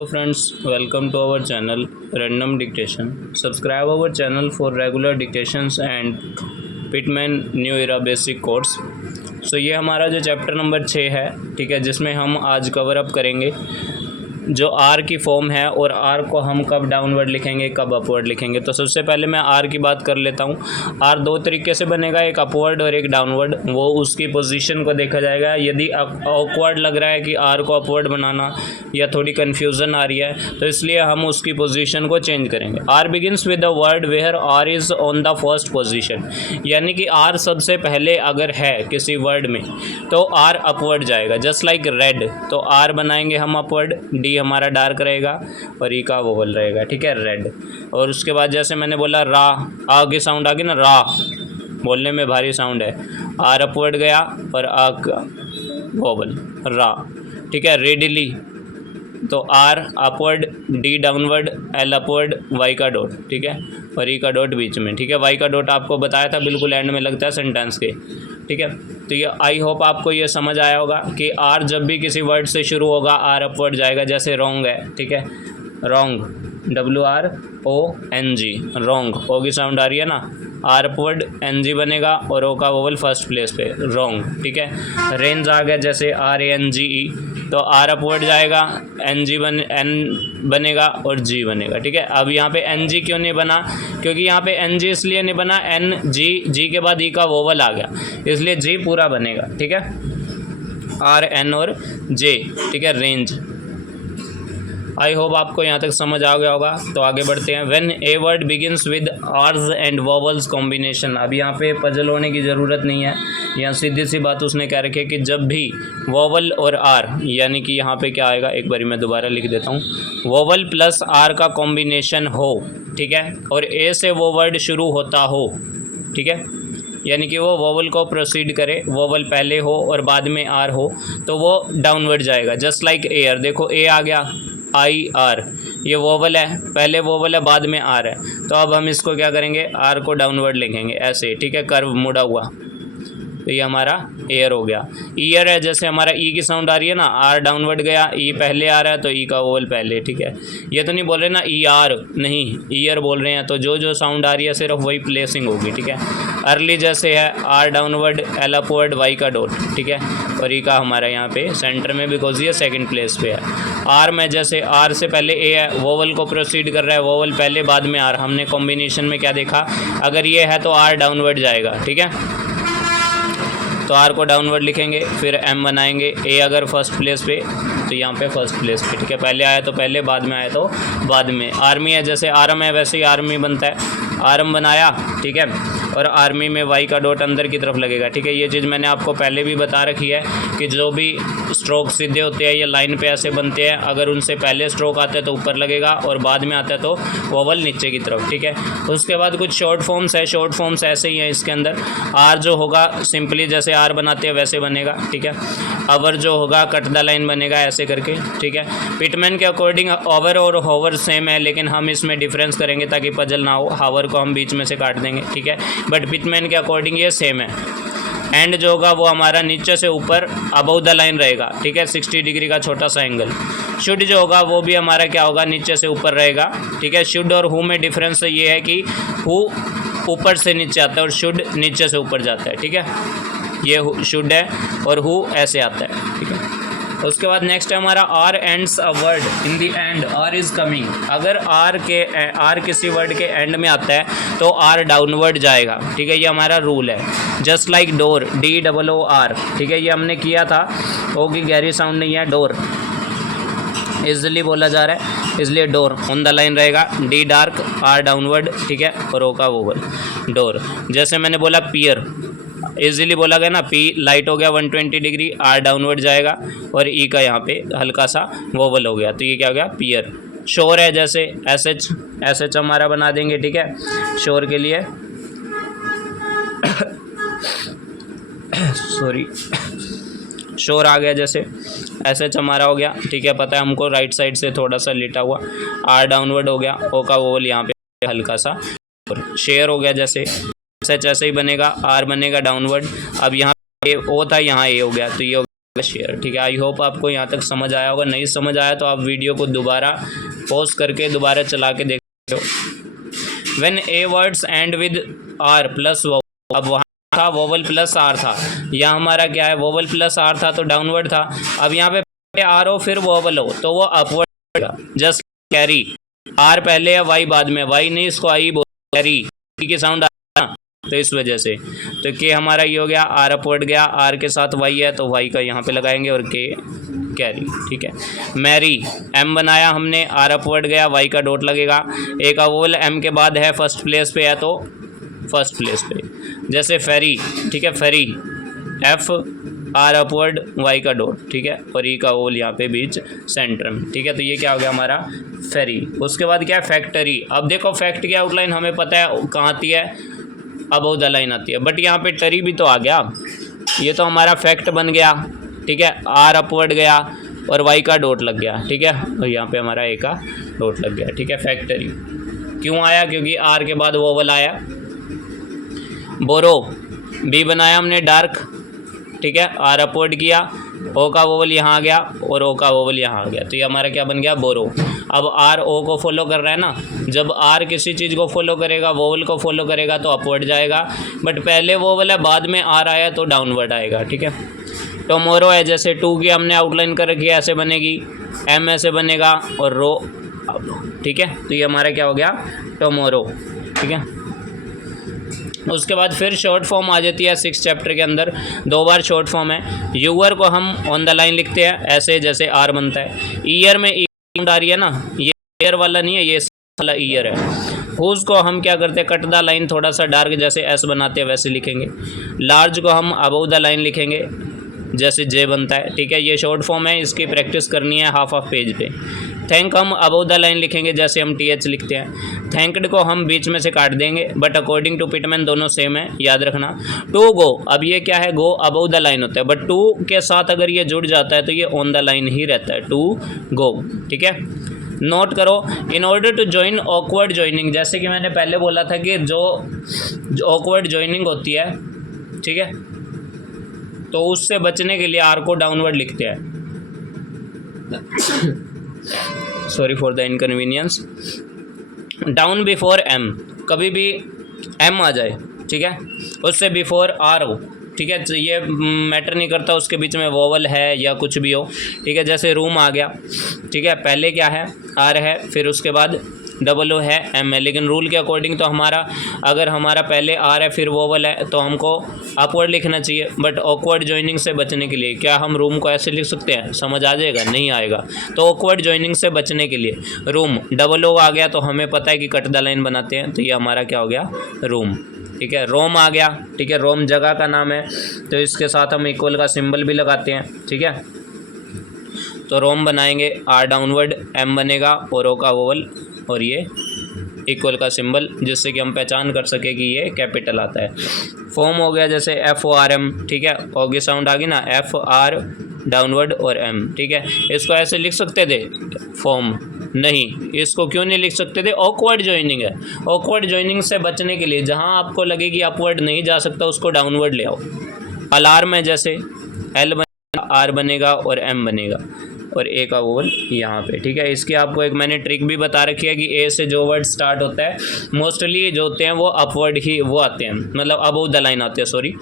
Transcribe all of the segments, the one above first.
Hello friends, welcome to our channel Random Dictation. Subscribe our channel for regular dictations and Pitman New Era Basic Course. ये हमारा जो chapter number 6 है, ठीक है, जिसमें हम आज कवर अप करेंगे जो आर की फॉर्म है और आर को हम कब डाउनवर्ड लिखेंगे कब अपवर्ड लिखेंगे। तो सबसे पहले मैं आर की बात कर लेता हूँ। आर दो तरीके से बनेगा, एक अपवर्ड और एक डाउनवर्ड। वो उसकी पोजीशन को देखा जाएगा। यदि ऑकवर्ड लग रहा है कि आर को अपवर्ड बनाना या थोड़ी कन्फ्यूज़न आ रही है तो इसलिए हम उसकी पोजीशन को चेंज करेंगे। R begins with the word where R is on the first position, यानी कि आर सबसे पहले अगर है किसी वर्ड में तो आर अपवर्ड जाएगा। जस्ट लाइक रेड, तो आर बनाएंगे हम अपवर्ड, डी हमारा डार्क रहेगा और ई का वोवल रहेगा, ठीक है, रेड। और उसके बाद जैसे मैंने बोला रा, आ की साउंड आ गई ना, रा बोलने में भारी साउंड है, आर अपवर्ड गया और आ का वोवल रा, ठीक है। रेडिली, तो R upward, D downward, L upward, Y का डॉट, ठीक है, और ई का डॉट बीच में, ठीक है। वाई का डॉट आपको बताया था बिल्कुल एंड में लगता है सेंटेंस के, ठीक है। तो ये आई होप आपको ये समझ आया होगा कि आर जब भी किसी वर्ड से शुरू होगा आर अपवर्ड जाएगा। जैसे रॉन्ग है, ठीक है, रॉन्ग, WRONG, रॉन्ग, ओ की साउंड आ रही है ना, आर अपवर्ड NG बनेगा और ओ का वोवल फर्स्ट प्लेस पे, रॉन्ग, ठीक है। रेंज आ गया जैसे RANGE, तो आर अपवर्ड जाएगा, N बनेगा और G बनेगा, ठीक है। अब यहाँ पे NG क्यों नहीं बना, क्योंकि यहाँ पे NG इसलिए नहीं बना, G के बाद ई का वोवल आ गया, इसलिए G पूरा बनेगा, ठीक है। R N और J, ठीक है, रेंज। आई होप आपको यहाँ तक समझ आ गया होगा। तो आगे बढ़ते हैं। When a word begins with R's and vowels combination, अब यहाँ पे पजल होने की ज़रूरत नहीं है, यहाँ सीधी सी बात उसने कह रखी है कि जब भी वोवल और आर, यानी कि यहाँ पे क्या आएगा, एक बारी मैं दोबारा लिख देता हूँ, वोवल प्लस आर का कॉम्बिनेशन हो, ठीक है, और ए से वो वर्ड शुरू होता हो, ठीक है, यानी कि वो वोवल को प्रोसीड करे, वोवल पहले हो और बाद में आर हो, तो वो डाउनवर्ड जाएगा। जस्ट लाइक एयर, देखो ए आ गया, IR, ये वोवल है, पहले वोवल है बाद में आर है, तो अब हम इसको क्या करेंगे, आर को डाउनवर्ड लिखेंगे ऐसे, ठीक है, कर्व मुड़ा हुआ, तो ये हमारा एयर हो गया। ईयर है, जैसे हमारा ई की साउंड आ रही है ना, आर डाउनवर्ड गया, ई पहले आ रहा है तो ई का वोवल पहले, ठीक है। ये तो नहीं बोल रहे ना ER, नहीं, ईयर बोल रहे हैं, तो जो जो साउंड आ रही है सिर्फ वही प्लेसिंग होगी, ठीक है। अर्ली जैसे है, R downward, L upward, Y का डॉट, ठीक है, और ई का हमारा यहाँ पे सेंटर में, बिकॉज ये सेकंड प्लेस पे है। आर में जैसे आर से पहले ए है, वोवल को प्रोसीड कर रहा है, वोवल पहले बाद में आर, हमने कॉम्बिनेशन में क्या देखा, अगर ये है तो आर डाउनवर्ड जाएगा, ठीक है, तो आर को डाउनवर्ड लिखेंगे, फिर एम बनाएंगे। ए अगर फर्स्ट प्लेस पे तो यहाँ पे फर्स्ट प्लेस पे, ठीक है, पहले आया तो पहले, बाद में आया तो बाद में। आर्मी है, जैसे आर्म है वैसे ही आर्मी बनता है, आर्म बनाया, ठीक है, और आर्मी में वाई का डॉट अंदर की तरफ लगेगा, ठीक है। ये चीज़ मैंने आपको पहले भी बता रखी है कि जो भी स्ट्रोक सीधे होते हैं या लाइन पे ऐसे बनते हैं, अगर उनसे पहले स्ट्रोक आता है तो ऊपर लगेगा और बाद में आता है तो वोवल नीचे की तरफ, ठीक है। उसके बाद कुछ शॉर्ट फॉर्म्स है, शॉर्ट फॉर्म्स ऐसे ही हैं इसके अंदर। आर जो होगा सिंपली जैसे आर बनाते हैं वैसे बनेगा, ठीक है। अवर जो होगा कट द लाइन बनेगा ऐसे करके, ठीक है। पिटमैन के अकॉर्डिंग ओवर और होवर सेम है, लेकिन हम इसमें डिफरेंस करेंगे ताकि पजल ना हो, हावर को हम बीच में से काट देंगे, ठीक है, बट पिटमैन के अकॉर्डिंग ये सेम है। एंड जो होगा वो हमारा नीचे से ऊपर अबव द लाइन रहेगा, ठीक है, 60 डिग्री का छोटा सा एंगल। शुड जो होगा वो भी हमारा क्या होगा, नीचे से ऊपर रहेगा, ठीक है। शुड और हु में डिफरेंस ये है कि हु ऊपर से नीचे आता है और शुड नीचे से ऊपर जाता है, ठीक है, ये शुड है और हु ऐसे आता है, ठीक है। उसके बाद नेक्स्ट है हमारा R ends a word in the end, R is coming. अगर आर किसी वर्ड के एंड में आता है तो आर डाउनवर्ड जाएगा, ठीक है, ये हमारा रूल है। जस्ट लाइक डोर, DOOR, ठीक है, ये हमने किया था, ओ की गहरी साउंड नहीं है, डोर इजली बोला जा रहा है इसलिए डोर ऑन द लाइन रहेगा, डी डार्क, आर डाउनवर्ड, ठीक है, और ओ का वोवल, डोर। जैसे मैंने बोला पियर, इजीली बोला गया ना, पी लाइट हो गया 120 डिग्री, आर डाउनवर्ड जाएगा और ई का यहाँ पे हल्का सा वोवल हो गया, तो ये क्या हो गया, पियर। शोर है, जैसे एस एच हमारा बना देंगे, ठीक है, शोर के लिए सॉरी, शोर आ गया, जैसे एस हमारा हो गया, ठीक है, पता है हमको राइट साइड से थोड़ा सा लेटा हुआ, आर डाउनवर्ड हो गया, ओ का वोवल यहाँ पे हल्का सा, शेयर हो गया, जैसे एच ऐसे ही बनेगा, आर बनेगा डाउनवर्ड। अब यहाँ ए ओ था, यहाँ ए हो गया, तो ये शेयर। ठीक है, आई होप आपको यहाँ तक समझ आया होगा। नहीं समझ आया तो आप वीडियो को दोबारा पॉज करके दोबारा चला के देख लो। When a words end with R plus vowel, अब वहाँ था वोवल प्लस आर था, यहाँ हमारा क्या है वोवल प्लस आर था तो डाउनवर्ड था। अब यहाँ पे आर हो फिर वोवल हो तो वो अपवर्ड। जस्ट कैरी, आर पहले या वाई बाद में, वाई नहीं इसको आई बोल, कैरी की साउंड तो इस वजह से तो के हमारा ये हो गया, आर अपवर्ड गया, आर के साथ वाई है तो वाई का यहाँ पे लगाएंगे और के कैरी। ठीक है, मैरी एम बनाया हमने, आर अपवर्ड गया, वाई का डॉट लगेगा, ए का वोवल एम के बाद है फर्स्ट प्लेस पे है तो फर्स्ट प्लेस पे। जैसे फेरी, ठीक है, फेरी एफ आर अपवर्ड वाई का डॉट, ठीक है, और ई का वोवल यहाँ पे बीच सेंटर में। ठीक है, तो ये क्या हो गया हमारा फेरी। उसके बाद क्या है फैक्टरी। अब देखो फैक्ट की आउटलाइन हमें पता है कहाँ आती है, अबव द लाइन आती है, बट यहाँ पे टरी भी तो आ गया, ये तो हमारा फैक्ट बन गया। ठीक है, आर अपवर्ड गया और वाई का डॉट लग गया। ठीक है, और यहाँ पे हमारा ए का डॉट लग गया। ठीक है, फैक्टरी क्यों आया, क्योंकि आर के बाद वोवल आया। बोरो बी बनाया हमने डार्क, ठीक है, आर अपवर्ड किया, ओ का वोवल यहाँ आ गया और ओ का वोवल यहाँ आ गया, तो ये हमारा क्या बन गया बोरो। अब आर ओ को फॉलो कर रहा है ना, जब आर किसी चीज़ को फॉलो करेगा, वोवल को फॉलो करेगा तो अपवर्ड जाएगा, बट पहले वोवल है बाद में आर आया तो डाउनवर्ड आएगा। ठीक है, टोमोरो है, जैसे टू की हमने आउटलाइन कर रखी है, ऐसे बनेगी, एम ऐसे बनेगा और रो। ठीक है, तो ये हमारा क्या हो गया टोमोरो। ठीक है, उसके बाद फिर शॉर्ट फॉर्म आ जाती है 6 चैप्टर के अंदर, 2 बार शॉर्ट फॉर्म है। यूअर को हम ऑन द लाइन लिखते हैं ऐसे जैसे आर बनता है। ईयर में आ रही है ना, ये ईयर वाला नहीं है, ये वाला ईयर है। हुज को हम क्या करते हैं, कट द लाइन थोड़ा सा डार्क जैसे एस बनाते हैं वैसे लिखेंगे। लार्ज को हम अबव द लाइन लिखेंगे जैसे जे बनता है। ठीक है, ये शॉर्ट फॉर्म है, इसकी प्रैक्टिस करनी है हाफ पेज पे। थैंक हम अबव द लाइन लिखेंगे जैसे हम टी एच लिखते हैं। थैंकड को हम बीच में से काट देंगे, बट अकॉर्डिंग टू पिटमैन दोनों सेम है, याद रखना। टू गो, अब ये क्या है, गो अबव द लाइन होता है, बट टू के साथ अगर ये जुड़ जाता है तो ये ऑन द लाइन ही रहता है, टू गो। ठीक है, नोट करो, in order to join awkward joining, जैसे कि मैंने पहले बोला था कि जो ऑकवर्ड ज्वाइनिंग होती है, ठीक है, तो उससे बचने के लिए आर को डाउनवर्ड लिखते हैं। Sorry for the inconvenience. Down before M, कभी भी एम आ जाए, ठीक है, उससे बिफोर आर हो। ठीक है, तो ये मैटर नहीं करता उसके बीच में वोवल है या कुछ भी हो। ठीक है, जैसे रूम आ गया, ठीक है, पहले क्या है आर है, फिर उसके बाद डबल ओ है, एम है, लेकिन रूल के अकॉर्डिंग तो हमारा अगर हमारा पहले आर है फिर वोवल है तो हमको अपवर्ड लिखना चाहिए, बट ऑकवर्ड ज्वाइनिंग से बचने के लिए क्या हम रूम को ऐसे लिख सकते हैं, समझ आ जाएगा, नहीं आएगा। तो ऑकवर्ड ज्वाइनिंग से बचने के लिए रूम डबल ओ आ गया तो हमें पता है कि कट द लाइन बनाते हैं, तो ये हमारा क्या हो गया रूम। ठीक है, रोम आ गया, ठीक है, रोम जगह का नाम है तो इसके साथ हम इक्वल का सिंबल भी लगाते हैं। ठीक है, तो रोम बनाएंगे, आर डाउनवर्ड, एम बनेगा और ओ का वोवल और ये इक्वल का सिंबल, जिससे कि हम पहचान कर सके कि ये कैपिटल आता है। फॉर्म हो गया जैसे एफ ओ आर एम, ठीक है, ओ की साउंड आ गई ना, एफ आर डाउनवर्ड और एम। ठीक है, इसको ऐसे लिख सकते थे फॉर्म, नहीं, इसको क्यों नहीं लिख सकते थे, ऑकवर्ड ज्वाइनिंग है। ऑकवर्ड ज्वाइनिंग से बचने के लिए जहाँ आपको लगे कि अपवर्ड नहीं जा सकता उसको डाउनवर्ड ले आओ। अलार्म है, जैसे एल बनेगा, आर बनेगा और एम बनेगा और ए का वोवल यहाँ पे। ठीक है, इसकी आपको एक मैंने ट्रिक भी बता रखी है कि ए से जो वर्ड स्टार्ट होता है मोस्टली जो होते हैं वो अपवर्ड ही वो आते हैं, मतलब अबव द लाइन आते हैं, sorry,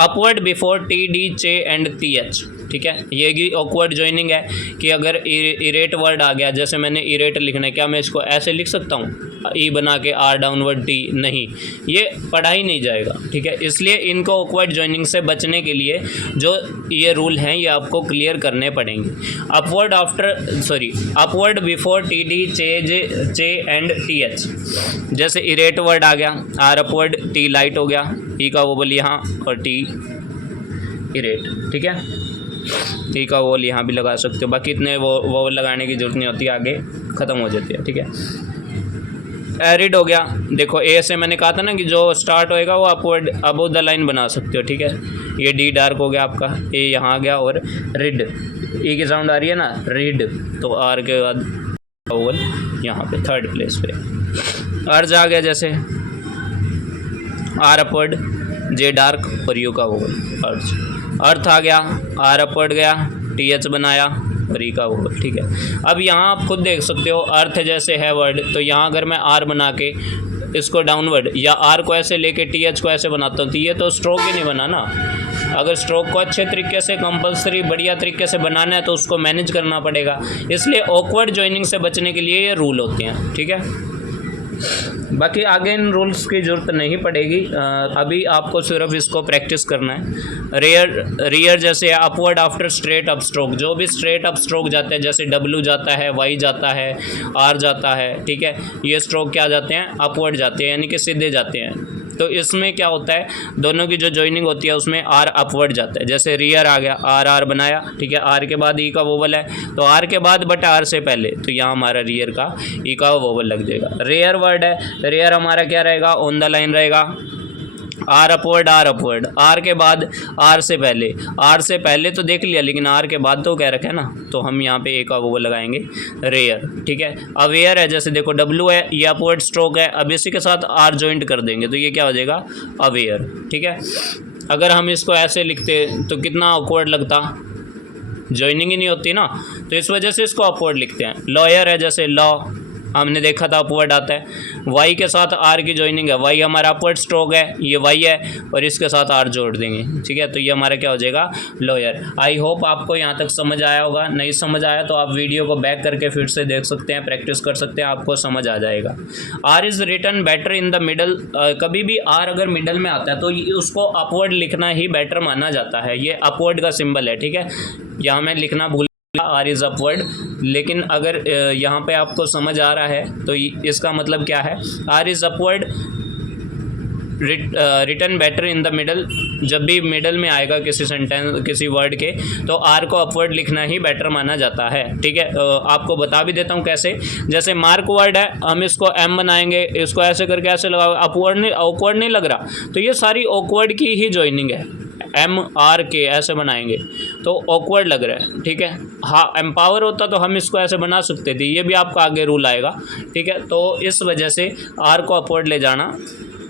upward before T D चे एंड टी एच। ठीक है, ये भी ऑकवर्ड ज्वाइनिंग है कि अगर इरेट वर्ड आ गया, जैसे मैंने इरेट लिखना है, क्या मैं इसको ऐसे लिख सकता हूँ ई बना के आर डाउनवर्ड टी, नहीं, ये पढ़ा ही नहीं जाएगा। ठीक है, इसलिए इनको ऑकवर्ड ज्वाइनिंग से बचने के लिए जो ये रूल हैं ये आपको क्लियर करने पड़ेंगे। Upward after, sorry, upward before T D चे एंड टी एच, जैसे इरेट वर्ड आ गया, आर अपवर्ड, टी लाइट हो गया, ई का वोवल यहाँ और टी इरेट। ठीक है, टी का वोवल यहाँ भी लगा सकते हो, बाकी इतने वोवल लगाने की जरूरत नहीं होती, आगे ख़त्म हो जाती है। ठीक है, एरिड हो गया, देखो ए से मैंने कहा था ना कि जो स्टार्ट होएगा वो अपवर्ड अबव द लाइन बना सकते हो। ठीक है, ये डी डार्क हो गया आपका, ए यहाँ आ गया और रिड, ई की साउंड आ रही है ना, रिड, तो आर के बाद वोवल यहाँ पे थर्ड प्लेस पे। अर्ज आ गया, जैसे आर अपवर्ड, जे डार्क और यू का वोवल अर्ज। अर्थ आ गया, आर अपवर्ड गया, टी एच बनाया और ई का ओवल, ठीक है। अब यहाँ आप खुद देख सकते हो, अर्थ जैसे है वर्ड, तो यहाँ अगर मैं आर बना के इसको डाउनवर्ड या आर को ऐसे लेके टी एच को ऐसे बनाता हूँ तो ये तो स्ट्रोक ही नहीं बना ना। अगर स्ट्रोक को अच्छे तरीके से कंपलसरी बढ़िया तरीके से बनाना है तो उसको मैनेज करना पड़ेगा, इसलिए ऑकवर्ड जॉइनिंग से बचने के लिए ये रूल होते हैं, ठीक है। बाकी आगे इन रूल्स की ज़रूरत नहीं पड़ेगी, अभी आपको सिर्फ इसको प्रैक्टिस करना है। रियर जैसे upward after straight up stroke, जो भी स्ट्रेट अप स्ट्रोक जाते हैं जैसे डब्ल्यू जाता है, वाई जाता है, आर जाता है, ठीक है, ये स्ट्रोक क्या जाते हैं, अपवर्ड जाते हैं, यानी कि सीधे जाते हैं। तो इसमें क्या होता है, दोनों की जो जॉइनिंग होती है उसमें आर अपवर्ड जाता है। जैसे रियर आ गया, आर आर बनाया, ठीक है, आर के बाद ई का वोवल है तो आर के बाद बट आर से पहले, तो यहाँ हमारा रियर का ई का वोवल लग जाएगा। रेयर वर्ड है, रेयर हमारा क्या रहेगा, ऑन द लाइन रहेगा, आर अपवर्ड, आर के बाद आर से पहले तो देख लिया, लेकिन आर के बाद तो कह रखा है ना, तो हम यहाँ पे ए का वोवल लगाएंगे रेयर, ठीक है। अवेयर है, जैसे देखो डब्ल्यू है, ये अपवर्ड स्ट्रोक है, अब इसी के साथ आर जॉइंट कर देंगे तो ये क्या हो जाएगा, अवेयर, ठीक है। अगर हम इसको ऐसे लिखते तो कितना ऑकवर्ड लगता, जॉइनिंग ही नहीं होती ना, तो इस वजह से इसको अपवर्ड लिखते हैं। लॉयर है, जैसे लॉ हमने देखा था अपवर्ड आता है, वाई के साथ आर की जॉइनिंग है, वाई हमारा अपवर्ड स्ट्रोक है, ये वाई है और इसके साथ आर जोड़ देंगे, ठीक है, तो ये हमारा क्या हो जाएगा, लॉयर। आई होप आपको यहाँ तक समझ आया होगा, नहीं समझ आया तो आप वीडियो को बैक करके फिर से देख सकते हैं, प्रैक्टिस कर सकते हैं, आपको समझ आ जाएगा। R is written better in the middle, कभी भी आर अगर मिडल में आता है तो उसको अपवर्ड लिखना ही बेटर माना जाता है, ये अपवर्ड का सिंबल है, ठीक है। यहाँ मैं लिखना भूल आर इज़ अपवर्ड, लेकिन अगर यहाँ पे आपको समझ आ रहा है तो इसका मतलब क्या है, R is upward written better in the middle, जब भी मिडल में आएगा किसी सेंटेंस किसी वर्ड के तो आर को अपवर्ड लिखना ही बेटर माना जाता है, ठीक है। आपको बता भी देता हूँ कैसे, जैसे मार्क वर्ड है, हम इसको एम बनाएंगे, इसको ऐसे करके ऐसे लगा, ऑकवर्ड नहीं लग रहा, तो ये सारी ऑकवर्ड की ही जॉइनिंग है, एम आर के ऐसे बनाएंगे तो ऑकवर्ड लग रहा है, ठीक है। हाँ, एम्पावर होता तो हम इसको ऐसे बना सकते थे, ये भी आपका आगे रूल आएगा, ठीक है। तो इस वजह से आर को अपवर्ड ले जाना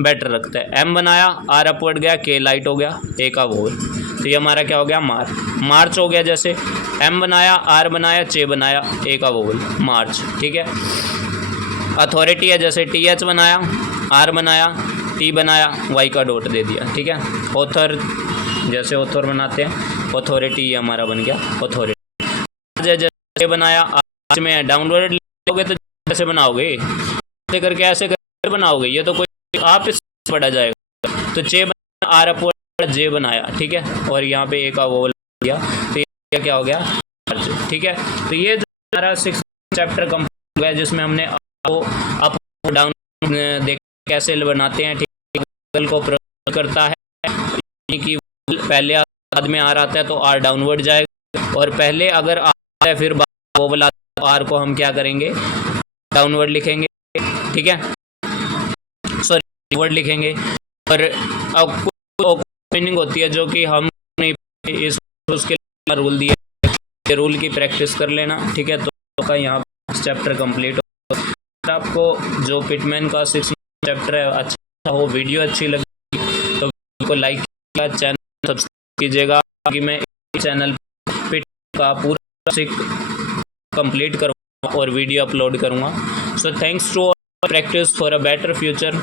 बेटर रखता है। एम बनाया, आर अपवर्ड गया, के लाइट हो गया, ए का वोवल, तो ये हमारा क्या हो गया, मार्च हो गया। जैसे एम बनाया, आर बनाया, चे बनाया, ए का वोवल, मार्च, ठीक है। अथॉरिटी है, जैसे टी एच बनाया, आर बनाया, टी बनाया, वाई का डॉट दे दिया, ठीक है। ऑथर, जैसे ऑथर बनाते हैं, अथॉरिटी ये हमारा बन गया अथॉरिटी। जैसे बनाया, आज में डाउनवर्ड लोगे तो कैसे बनाओगे, ऐसे करके ऐसे करके बनाओगे, ये तो कोई आप इस पढ़ा जाएगा, तो चे बना, आर अपवर्ड जे बनाया, ठीक है, और यहाँ पे ए का वोवल गया, तो ये क्या हो गया, ठीक है। तो ये जो हमारा 6 चैप्टर कंप्लीट हो गया, जिसमें हमने अप डाउन देख कैसे बनाते हैं, ठीक है, को प्रयोग करता है कि पहले बाद में आर आता है तो आर डाउनवर्ड जाएगा, और पहले अगर आर है फिर वोवल आता है तो आर को हम क्या करेंगे, डाउनवर्ड लिखेंगे, ठीक है, सॉरी वर्ड लिखेंगे। और अब कुछ मीनिंग होती है जो कि हम इस उसके रूल दिए, रूल की प्रैक्टिस कर लेना, ठीक है। तो का यहाँ चैप्टर कंप्लीट हो। आपको जो पिटमैन का 6 चैप्टर है अच्छा हो, वीडियो अच्छी लगी तो वीडियो को लाइक कीजिएगा, चैनल सब्सक्राइब कीजिएगा, कि मैं इस चैनल पिट का पूरा सिक कंप्लीट करूँगा और वीडियो अपलोड करूँगा। So thanks to practice for a better future.